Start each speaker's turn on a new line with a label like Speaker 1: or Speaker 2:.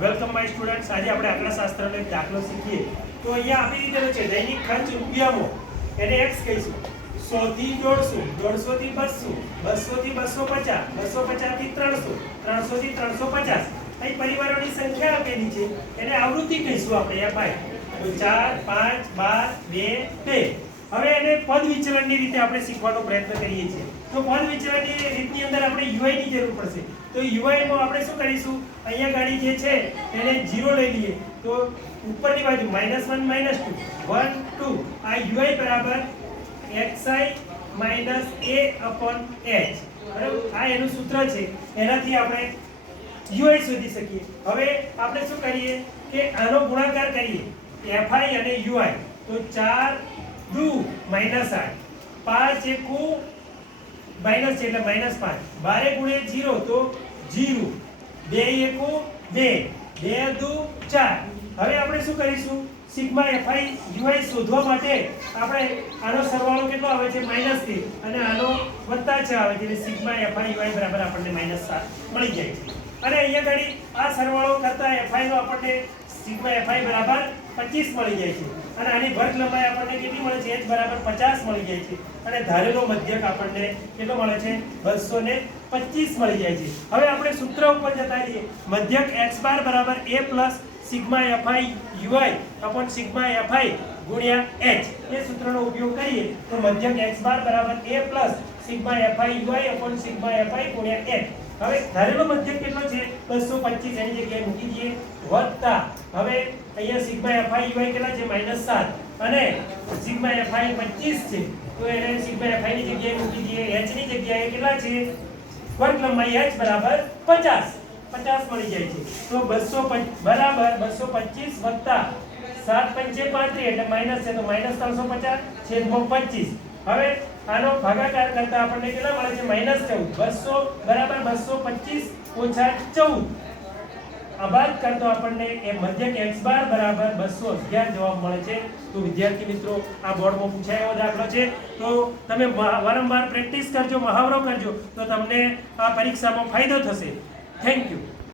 Speaker 1: Welcome my students આજે આપણે આંકડાશાસ્ત્રનો એક દાખલો શીખીએ. તો અહીંયા આપી દીધેલો છે, દૈનિક ખર્ચ રૂપિયામાં એને એક્સ કહીશું. સોથી દોઢસો, દોઢસોથી બસો, બસોથી બસો પચાસ બસો પચાસથી ત્રણસો ત્રણસો થી ત્રણસો પચાસ અહીં પરિવારોની સંખ્યા આપેલી છે. એને આવૃત્તિ કહીશું આપણે એફ આઈ તો ચાર, પાંચ, બાર, બે બે. હવે એને પદ વિચલનની રીતે આપણે શીખવાનો પ્રયત્ન કરીએ છીએ. તો પદ વિચલનની રીતની અંદર આપણે યુઆઈ ની જરૂર પડશે. તો યુઆઈ માં આપણે શું કરીશું? અહીંયા ગાડી જે છે, એને 0 લઈ લઈએ. તો ઉપરની બાજુ -1 -2 1 2 આ યુઆઈ બરાબર xi a upon h. બરાબર? આ એનું સૂત્ર છે. એનાથી આપણે યુઆઈ શોધી શકીએ. હવે આપણે શું કરીએ? કે આનો ગુણાકાર કરીએ. fi અને ui. તો 4 દુ માઇનસ આઠ. પાંચ એકુ માઇનસ છે એટલે માઇનસ પાંચ. બારે ગુણે જીરો તો જીરો. બે એકુ બે. બે દુ ચાર. હવે આપણે શું કરીશું? સિગ્મા એફઆઈ યુઆઈ શોધવા માટે આપણે આનો સરવાળો કેટલો આવે છે? માઇનસથી અને આનો વત્તા છ આવે છે એટલે સિગ્મા એફઆઈ યુઆઈ બરાબર આપણને માઇનસ સાત મળી જાય છે. અને અહીંયા ઘડી આ સરવાળો કરતા એફઆઈ નો આપણને સિગ્મા એફઆઈ બરાબર 25 મળી જાય છે. અને આની વર્ગ લંબાઈ આપણને કેટલી મળે છે? h બરાબર 50 મળી જાય છે. અને ધારેલો મધ્યક આપણને કેટલો મળે છે? 225 મળી જાય છે. હવે આપણે સૂત્ર ઉપર જતા રહીએ. મધ્યક x બાર બરાબર a plus sigma fi ui upon sigma fi ગુણ્યા h એ સૂત્રનો ઉપયોગ કરીએ તો મધ્યક x બાર બરાબર a plus sigma fi ui upon sigma fi ગુણ્યા h હવે ધારેલો મધ્યક કેટલો છે? 225 એની જગ્યાએ મૂકી દઈએ. વત્તા. હવે અહીંયા સિગ્મા fi ui કેટલા છે? -7 અને સિગ્મા fi 25 છે. તો એને સિગ્મા fi ની જગ્યાએ મૂકી દઈએ. h ની જગ્યાએ કેટલા છે? વર્ગ લંબાઈ h બરાબર 50 50 મળી જાય છે. તો બસો બરાબર 225 વત્તા સાત પંચે 35 એટલે માઇનસ છે તો માઇનસ ત્રણસો પચાસ, છેદમાં 25 હવે આનો ભાગાકાર કરતા આપણને કેટલા મળે છે? માઇનસ ચૌદ. બસો, બરાબર 225 ઓછા ચૌદ. આ બાદ કરતો આપણને એ મધ્યક x બાર બરાબર 211 જવાબ મળે છે. તો વિદ્યાર્થી મિત્રો, આ બોર્ડમાં પૂછાયો દાખલો છે. તો તમે વારંવાર પ્રેક્ટિસ કરજો, મહાવરો કરજો, તો તમને આ પરીક્ષામાં ફાયદો થશે. Thank you.